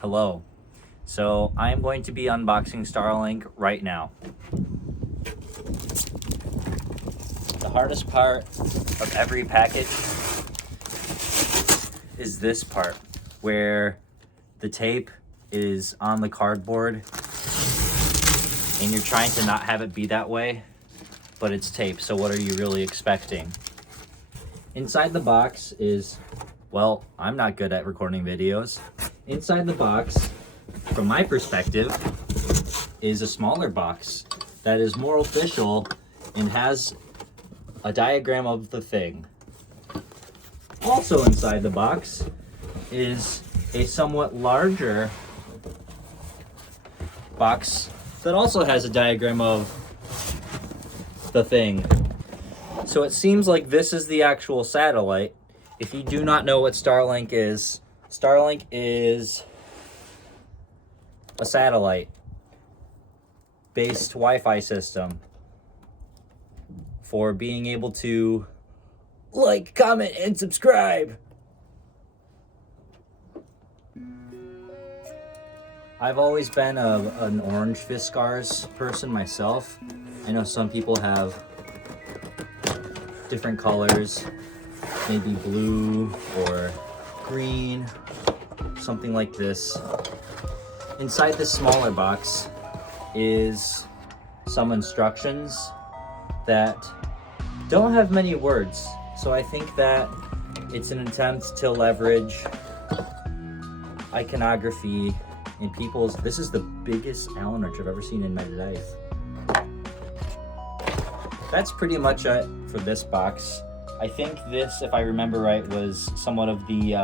Hello. So I'm going to be unboxing Starlink right now. The hardest part of every package is this part where the tape is on the cardboard and you're trying to not have it be that way, but it's tape, so what are you really expecting? Inside the box is, well, I'm not good at recording videos. Inside the box, from my perspective, is a smaller box that is more official and has a diagram of the thing. Also inside the box is a somewhat larger box that also has a diagram of the thing. So it seems like this is the actual satellite. If you do not know what Starlink is a satellite-based Wi-Fi system for being able to like, comment, and subscribe. I've always been an orange Fiskars person myself. I know some people have different colors, maybe blue or green, something like this. Inside this smaller box is some instructions that don't have many words, so I think that it's an attempt to leverage iconography in people's... This is the biggest Allen wrench I've ever seen in my life. That's pretty much it for this box. I think this, if I remember right, was somewhat of the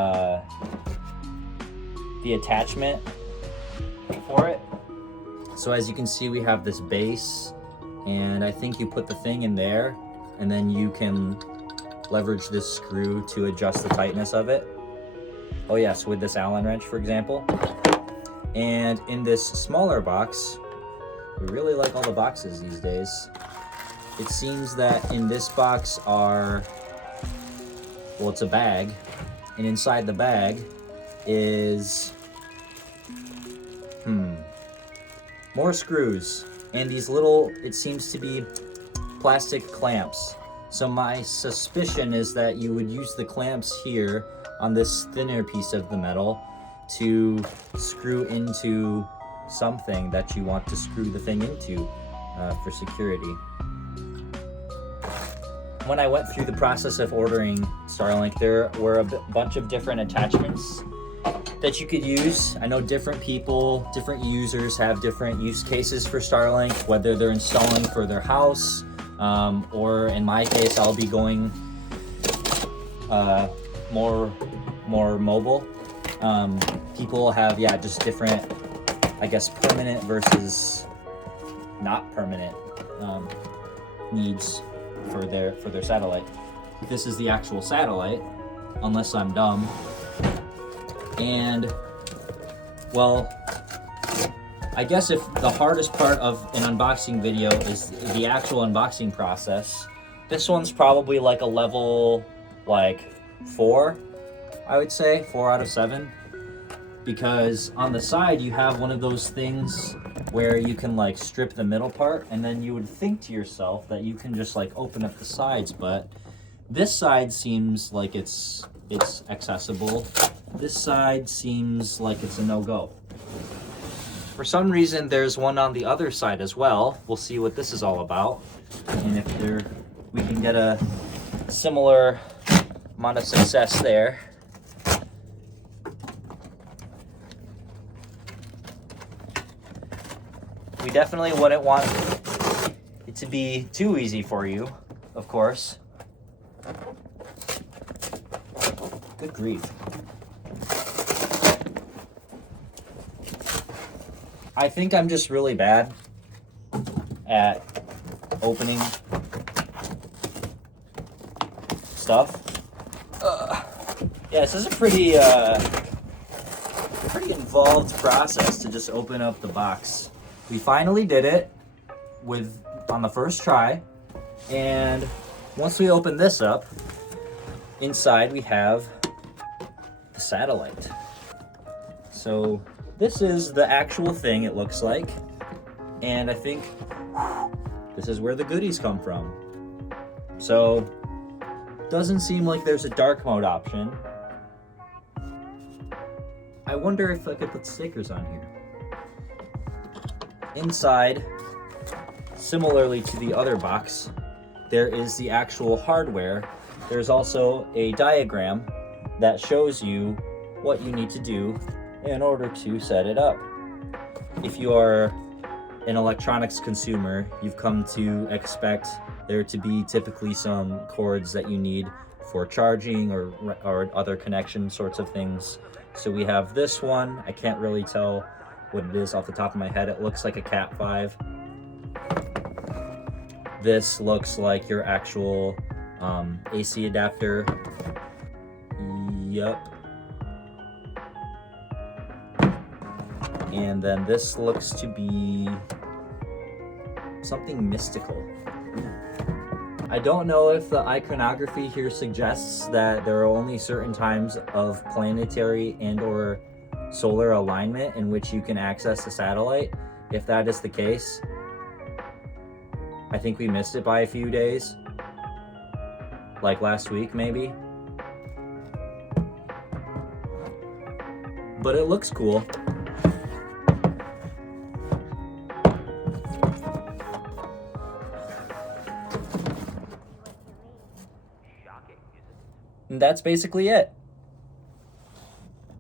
attachment for it. So as you can see, we have this base, and I think you put the thing in there, and then you can leverage this screw to adjust the tightness of it. Oh yes, with this Allen wrench, for example. And in this smaller box, we really like all the boxes these days. It seems that in this box are, well, it's a bag, and inside the bag is, more screws, and these little, it seems to be plastic clamps. So my suspicion is that you would use the clamps here on this thinner piece of the metal to screw into something that you want to screw the thing into for security. When I went through the process of ordering Starlink, there were a bunch of different attachments that you could use. I know different people, different users have different use cases for Starlink, whether they're installing for their house, or in my case, I'll be going more mobile. People have, just different, I guess, permanent versus not permanent needs for their satellite. This is the actual satellite, unless I'm dumb. And, well, I guess if the hardest part of an unboxing video is the actual unboxing process, this one's probably like a level, 4, I would say, 4 out of 7. Because on the side, you have one of those things where you can strip the middle part, and then you would think to yourself that you can just open up the sides, but this side seems like it's accessible. This side seems like it's a no-go. For some reason, there's one on the other side as well. We'll see what this is all about, and if we can get a similar amount of success there. We definitely wouldn't want it to be too easy for you, of course. Good grief. I think I'm just really bad at opening stuff. Yeah, this is a pretty involved process to just open up the box. We finally did it on the first try, and once we open this up, inside we have the satellite. So this is the actual thing it looks like. And I think this is where the goodies come from. So, doesn't seem like there's a dark mode option. I wonder if I could put stickers on here. Inside, similarly to the other box, there is the actual hardware. There's also a diagram that shows you what you need to do in order to set it up. If you are an electronics consumer, you've come to expect there to be typically some cords that you need for charging or other connection sorts of things. So we have this one. I can't really tell what it is off the top of my head. It looks like a Cat 5. This looks like your actual AC adapter. Yup. And then this looks to be something mystical. I don't know if the iconography here suggests that there are only certain times of planetary and or solar alignment in which you can access the satellite. If that is the case, I think we missed it by a few days. Like last week, maybe. But it looks cool. And that's basically it.